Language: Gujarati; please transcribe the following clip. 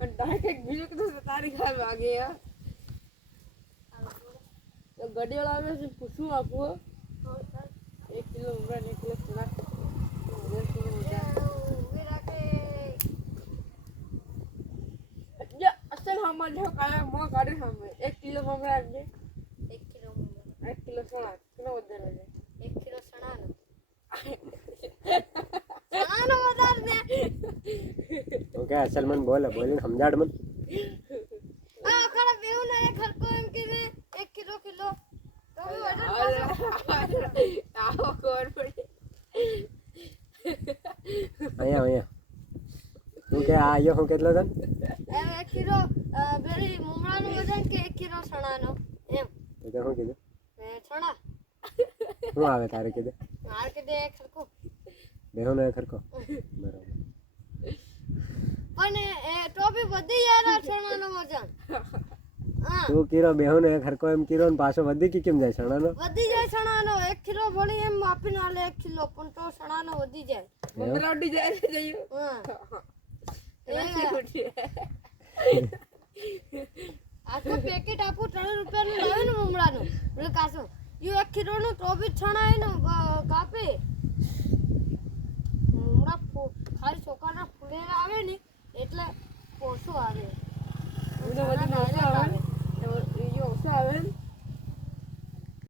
અને તારે કંઈક બીજું કીધું છે, તારી ખાર વાગે યાર તો ગડિયાળ આવે છે, પૂછું આપવું હો? એક કિલો ઉમરા ને એક કિલો અસલ હમણાં કાયા મો કાઢે સામે એક કિલો મમરા આપજે એક કિલો એક કિલો સલાડ કિલો વધારે છે એક કિલો ચણાનો ચણાનો વધારે ને હું કે અસલ મન બોલે બોલીને સમજાડ મન. અહીંયા અહીંયા. હું કે આ આયો હું કેટલો તન એક કિલો પેલી મમરાનું વજન કે એક કિલો ચણાનો? એમ. તો કે હું કીધું? શું આવે તારે કીધું? માર કે એક હરકો બેહો નો ખરકો બરાબર. વધી યાર આ છણાનો વજન તું કીરો બેહો ને ખરકો એમ કીરો ને પાછો વધી કે કેમ જાય સણાનો વધી જાય ચણાનો એક કિલો ભણી એમ આપીને આલે એક કિલો પણ તો ચણાનો વધી જાય. મમરા ઉડી જાય એ ઉડી આખું પેકેટ આપું ત્રણ રૂપિયાનું લાવે ને મમડાનું. એટલે કાસો ઈ એક કિલોનું તો બી છણાય ને કાપે શું આવે?